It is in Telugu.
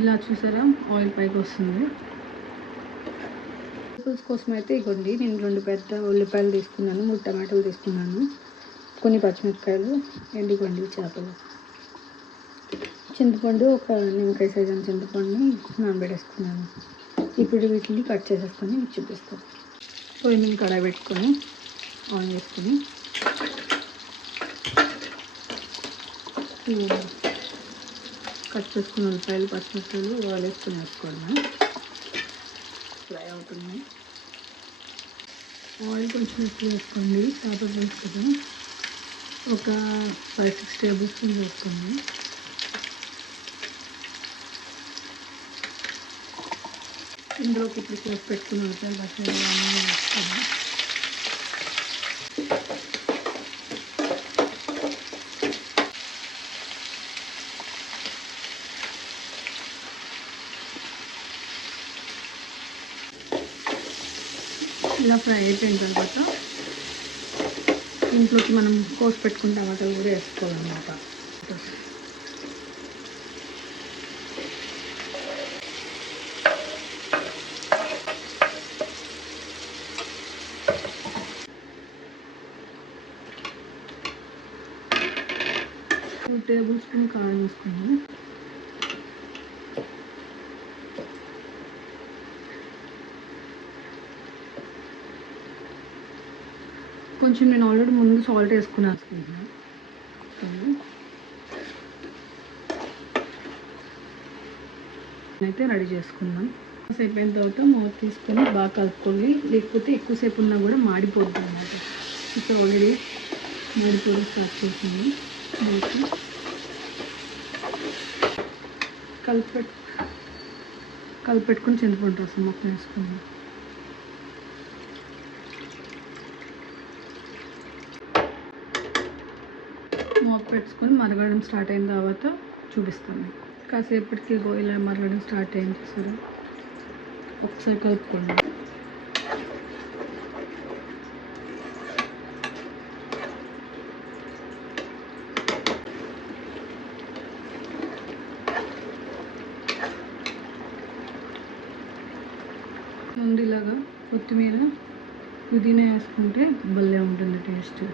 ఇలా చూసారా ఆయిల్ పైకి వస్తుంది. పులుసు కోసం అయితే ఇగోండి నేను 2 పెద్ద ఉల్లిపాయలు తీసుకున్నాను, 3 టమాటాలు తీసుకున్నాను, కొన్ని పచ్చిమిరపకాయలు, ఎండుగొండి చేపలు, చింతపండు, ఒక నిమ్మకాయ సైజు చింతపండుని నానబెట్టేసుకున్నాను. ఇప్పుడు వీటిని కట్ చేసేసుకొని మీకు చూపిస్తాను. పొయ్యి మీద కడాయి పెట్టుకొని ఆన్ చేసుకొని కట్ చేసుకున్న ఉల్లిపాయలు, పచ్చిమిరపకాయలు ఆయిల్ వేసుకొని వేసుకోవడము. ఫ్రై అవుతుంది. ఆయిల్ కొంచెం ఎక్కువ వేసుకోండి, చేపల పులుసు కదా. ఒక 5-6 టేబుల్ స్పూన్స్ వేసుకోండి. ఇందులోకి ఇప్పుడు కోసి పెట్టుకున్న ఉల్లిపాయలు, పచ్చిమిరపకాయలు అన్నీ వేసుకోండి. ఇలా ఫ్రై అయిపోయిన తర్వాత ఇంట్లోకి మనం కోసి పెట్టుకున్న టమాటాలు కూడా వేసుకోవాలన్నమాట. టూ టేబుల్ స్పూన్ కారం వేసుకున్నాం. కొంచెం నేను ఆల్రెడీ ముందు సాల్ట్ వేసుకున్నాను. అయితే రెడీ చేసుకుందాం. సేపు అయిన తర్వాత మూత తీసుకొని బాగా కలుపుకోండి, లేకపోతే ఎక్కువసేపు ఉన్నా కూడా మాడిపోతుంది అన్నమాట. ఇప్పుడు ఆల్రెడీ మాడిపోవడం స్టార్ట్ చేసింది. కలిపెట్టుకుని చింతపండు రసం మొత్తం వేసుకుందాం. మూత పెట్టుకొని మరగడం స్టార్ట్ అయిన తర్వాత చూపిస్తాను. కాసేపటికి ఇలా మరగడం స్టార్ట్ అయింది సరే, ఒకసారి కలుపుకోండి. ముందు ఇలాగా కొత్తిమీర, పుదీనా వేసుకుంటే భలే ఉంటుంది టేస్ట్.